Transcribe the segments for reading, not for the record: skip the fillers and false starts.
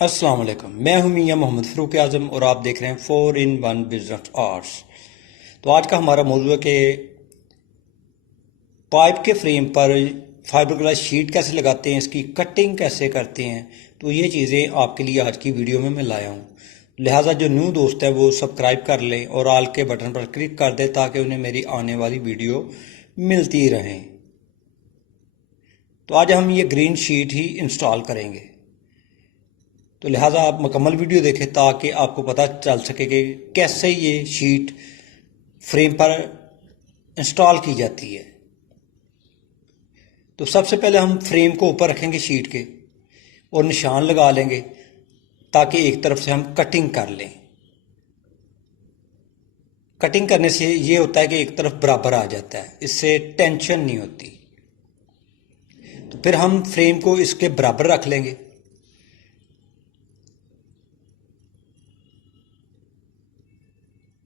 अस्सलाम वालेकुम। मैं हूं मियां मोहम्मद फ़ारूक आज़म और आप देख रहे हैं 4 in 1 बिजनेस आर्ट्स। तो आज का हमारा मौजूद है कि पाइप के फ्रेम पर फाइबर ग्लास शीट कैसे लगाते हैं, इसकी कटिंग कैसे करते हैं। तो ये चीज़ें आपके लिए आज की वीडियो में मैं लाया हूँ। लिहाजा जो न्यू दोस्त है वो सब्सक्राइब कर लें और आल के बटन पर क्लिक कर दें ताकि उन्हें मेरी आने वाली वीडियो मिलती रहें। तो आज हम ये ग्रीन शीट ही इंस्टॉल करेंगे, तो लिहाजा आप मुकम्मल वीडियो देखें ताकि आपको पता चल सके कि कैसे ये शीट फ्रेम पर इंस्टॉल की जाती है। तो सबसे पहले हम फ्रेम को ऊपर रखेंगे शीट के और निशान लगा लेंगे ताकि एक तरफ से हम कटिंग कर लें। कटिंग करने से ये होता है कि एक तरफ बराबर आ जाता है, इससे टेंशन नहीं होती। तो फिर हम फ्रेम को इसके बराबर रख लेंगे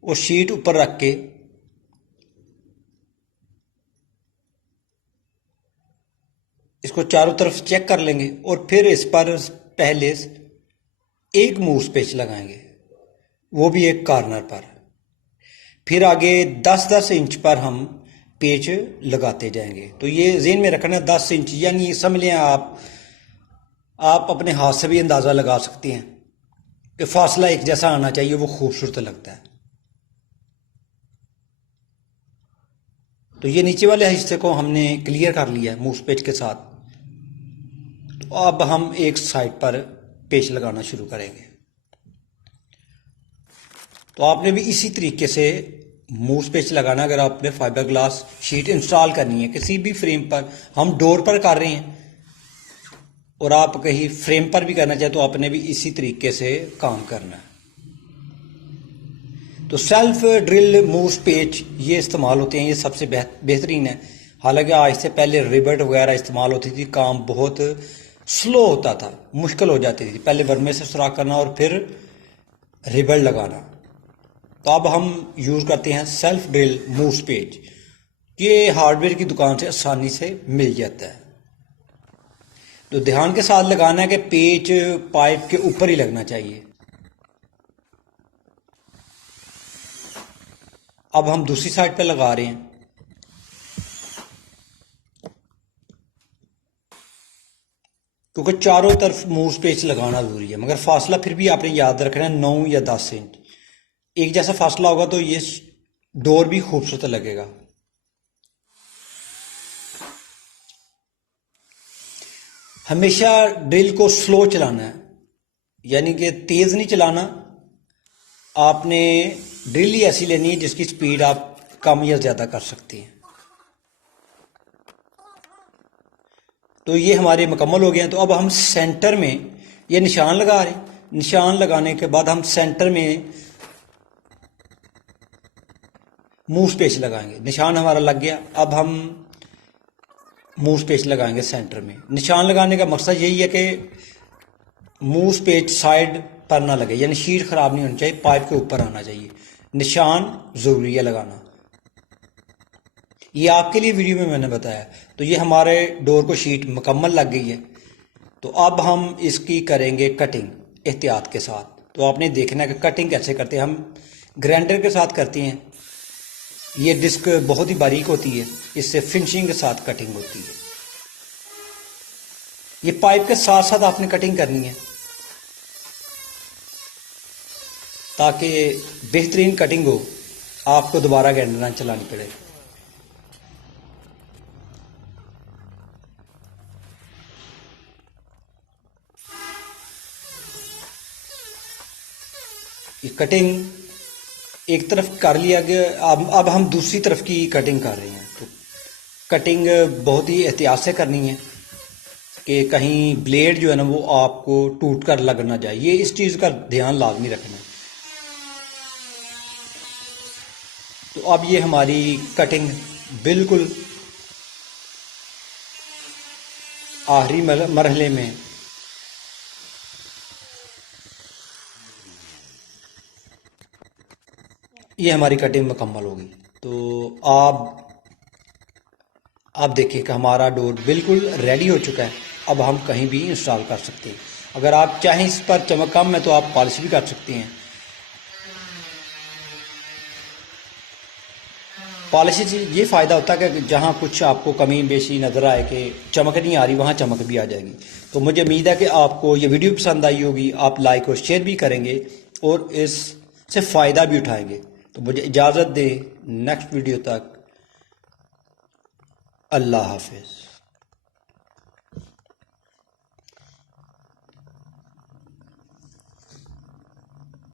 और शीट ऊपर रख के इसको चारों तरफ चेक कर लेंगे और फिर इस पर पहले एक मूव पेच लगाएंगे, वो भी एक कॉर्नर पर। फिर आगे 10-10 इंच पर हम पेच लगाते जाएंगे। तो ये ज़हन में रखना, 10 इंच यानी समझ लें आप अपने हाथ से भी अंदाज़ा लगा सकते हैं कि फासला एक जैसा आना चाहिए, वो खूबसूरत लगता है। तो ये नीचे वाले हिस्से को हमने क्लियर कर लिया है मूव पेच के साथ। तो अब हम एक साइड पर पेच लगाना शुरू करेंगे। तो आपने भी इसी तरीके से मूव पेच लगाना अगर आपने फाइबर ग्लास शीट इंस्टॉल करनी है किसी भी फ्रेम पर। हम डोर पर कर रहे हैं और आप कहीं फ्रेम पर भी करना चाहे तो आपने भी इसी तरीके से काम करना है। तो सेल्फ ड्रिल मूव पेच ये इस्तेमाल होते हैं, ये सबसे बेहतरीन है। हालांकि आज से पहले रिबट वगैरह इस्तेमाल होती थी, काम बहुत स्लो होता था, मुश्किल हो जाती थी पहले वर्मे से सुराख करना और फिर रिबट लगाना। तो अब हम यूज़ करते हैं सेल्फ ड्रिल मूव पेच। ये हार्डवेयर की दुकान से आसानी से मिल जाता है। तो ध्यान के साथ लगाना है कि पेच पाइप के ऊपर ही लगना चाहिए। अब हम दूसरी साइड पे लगा रहे हैं। क्योंकि चारों तरफ मूव पेच लगाना जरूरी है, मगर फासला फिर भी आपने याद रखना है 9 या 10 इंच। एक जैसा फासला होगा तो ये डोर भी खूबसूरत लगेगा। हमेशा ड्रिल को स्लो चलाना है, यानी कि तेज नहीं चलाना। आपने ड्रिल ही ऐसी लेनी है जिसकी स्पीड आप कम या ज्यादा कर सकते हैं। तो ये हमारे मुकम्मल हो गए हैं। तो अब हम सेंटर में ये निशान लगा रहे हैं। निशान लगाने के बाद हम सेंटर में मूव पेच लगाएंगे। निशान हमारा लग गया, अब हम मूव पेच लगाएंगे सेंटर में। निशान लगाने का मकसद यही है कि मूव पेच साइड पर ना लगे, यानी शीट खराब नहीं होनी चाहिए, पाइप के ऊपर आना चाहिए। निशान जरूरी है लगाना, ये आपके लिए वीडियो में मैंने बताया। तो ये हमारे डोर को शीट मुकम्मल लग गई है। तो अब हम इसकी करेंगे कटिंग एहतियात के साथ। तो आपने देखना है कि कटिंग कैसे करते हैं। हम ग्राइंडर के साथ करते हैं। ये डिस्क बहुत ही बारीक होती है, इससे फिनिशिंग के साथ कटिंग होती है। ये पाइप के साथ साथ आपने कटिंग करनी है ताकि बेहतरीन कटिंग हो, आपको दोबारा ग्राइंडर ना चलानी पड़े। ये कटिंग एक तरफ कर लिया गया, अब हम दूसरी तरफ की कटिंग कर रहे हैं। तो कटिंग बहुत ही एहतियात से करनी है कि कहीं ब्लेड जो है ना वो आपको टूट कर लग ना जाए। ये इस चीज़ का ध्यान लाजमी रखना है। तो अब ये हमारी कटिंग बिल्कुल आखिरी मरहले में। ये हमारी कटिंग मुकम्मल होगी। तो आप देखिए कि हमारा डोर बिल्कुल रेडी हो चुका है। अब हम कहीं भी इंस्टॉल कर सकते हैं। अगर आप चाहें इस पर चमक कम है तो आप पॉलिश भी कर सकते हैं। पॉलिश से ये फ़ायदा होता है कि जहाँ कुछ आपको कमी बेशी नज़र आए कि चमक नहीं आ रही, वहाँ चमक भी आ जाएगी। तो मुझे उम्मीद है कि आपको ये वीडियो पसंद आई होगी, आप लाइक और शेयर भी करेंगे और इससे फ़ायदा भी उठाएंगे। तो मुझे इजाज़त दें, नेक्स्ट वीडियो तक अल्लाह हाफिज़।